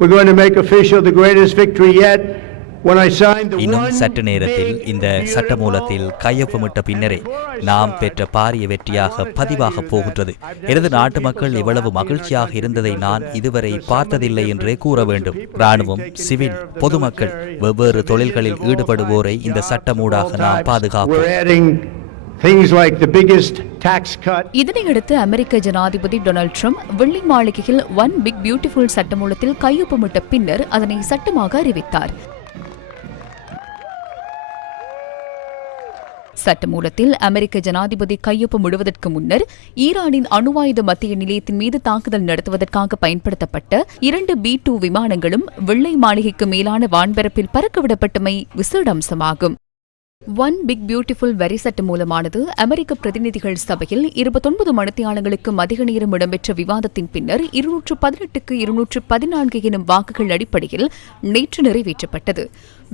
We're going to make official the greatest victory yet. இன்னும் சற்று நேரத்தில் இந்த சட்டமூலத்தில் கையொப்பமிட்ட பின்னரே நாம் பெற்ற பாரிய வெற்றியாக பதிவாக போகின்றது. எனது நாட்டு மக்கள் எவ்வளவு மகிழ்ச்சியாக இருந்ததை நான் இதுவரை பார்த்ததில்லை என்றே கூற வேண்டும். இராணுவம், சிவில், பொதுமக்கள், வெவ்வேறு தொழில்களில் ஈடுபடுவோரை இந்த சட்டமூடாக நாம் பாதுகாப்போம். இதனையடுத்து அமெரிக்க ஜனாதிபதி டொனால்ட் ட்ரம்ப் வெள்ளை மாளிகையில் ஒன் பிக் பியூட்டிஃபுல் சட்டமூலத்தில் கையொப்பமிட்ட பின்னர் அதனை சட்டமாக அறிவித்தார். சட்டமூலத்தில் அமெரிக்க ஜனாதிபதி கையொப்பமிடுவதற்கு முன்னர் ஈரானின் அணு ஆயுத மத்திய நிலையத்தின் மீது தாக்குதல் நடத்துவதற்காக பயன்படுத்தப்பட்ட 2 B-2 விமானங்களும் வெள்ளை மாளிகைக்கு மேலான வான்பரப்பில் பறக்கவிடப்பட்டமை விசேட அம்சமாகும். ஒன் பிக் பியூட்டிஃபுல் வரி சட்ட மூலமானது அமெரிக்க பிரதிநிதிகள் சபையில் 29 மணித்தியாலங்களுக்கு அதிக நேரம் இடம்பெற்ற விவாதத்தின் பின்னர் 218க்கு 214 எனும் வாக்குகள் அடிப்படையில் நேற்று நிறைவேற்றப்பட்டது.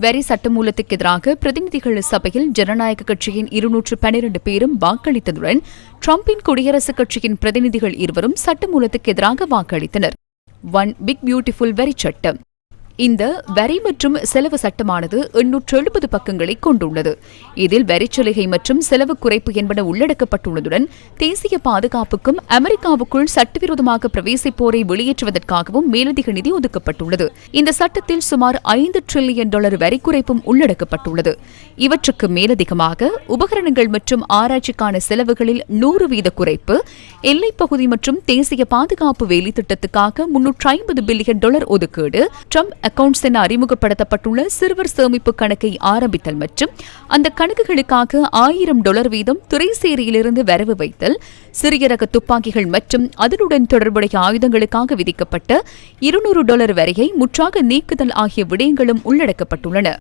வரி சட்டமூலத்துக்கு எதிராக பிரதிநிதிகள் சபையில் ஜனநாயக கட்சியின் 212 பேரும் வாக்களித்ததுடன் டிரம்பின் குடியரசுக் கட்சியின் பிரதிநிதிகள் இருவரும் சட்டமூலத்துக்கு எதிராக வாக்களித்தனர். ஒன் பிக் பியூட்டிஃபுல் வரி சட்டம். இந்த வரி மற்றும் செலவு சட்டமானது 870 பக்கங்களை கொண்டுள்ளது. இதில் வரிச்சலுகை மற்றும் செலவு குறைப்பு என்பன உள்ளடக்கப்பட்டுள்ளதுடன் தேசிய பாதுகாப்புக்கும் அமெரிக்காவுக்குள் சட்டவிரோதமாக பிரவேசிப்போரை வெளியேற்றுவதற்காகவும் மேலதிக நிதி ஒதுக்கப்பட்டுள்ளது. இந்த சட்டத்தில் சுமார் $5 டிரில்லியன் வரி குறைப்பும் உள்ளடக்கப்பட்டுள்ளது. இவற்றுக்கு மேலதிகமாக உபகரணங்கள் மற்றும் ஆராய்ச்சிக்கான செலவுகளில் 100% குறைப்பு, எல்லைப்பகுதி மற்றும் தேசிய பாதுகாப்பு வேலை திட்டத்துக்காக $350 பில்லியன் ஒதுக்கீடு, ட்ரம்ப் அக்கவுண்ட்ஸ் என அறிமுகப்படுத்தப்பட்டுள்ள சிறுவர் சேமிப்பு கணக்கை ஆரம்பித்தல் மற்றும் அந்த கணக்குகளுக்காக $1000 வீதம் துறைசேரியிலிருந்து வரவு வைத்தல், சிறிய ரக துப்பாக்கிகள் மற்றும் அதனுடன் தொடர்புடைய ஆயுதங்களுக்காக விதிக்கப்பட்ட $200 வரியை முற்றாக நீக்குதல் ஆகிய விடயங்களும் உள்ளடக்கப்பட்டுள்ளன.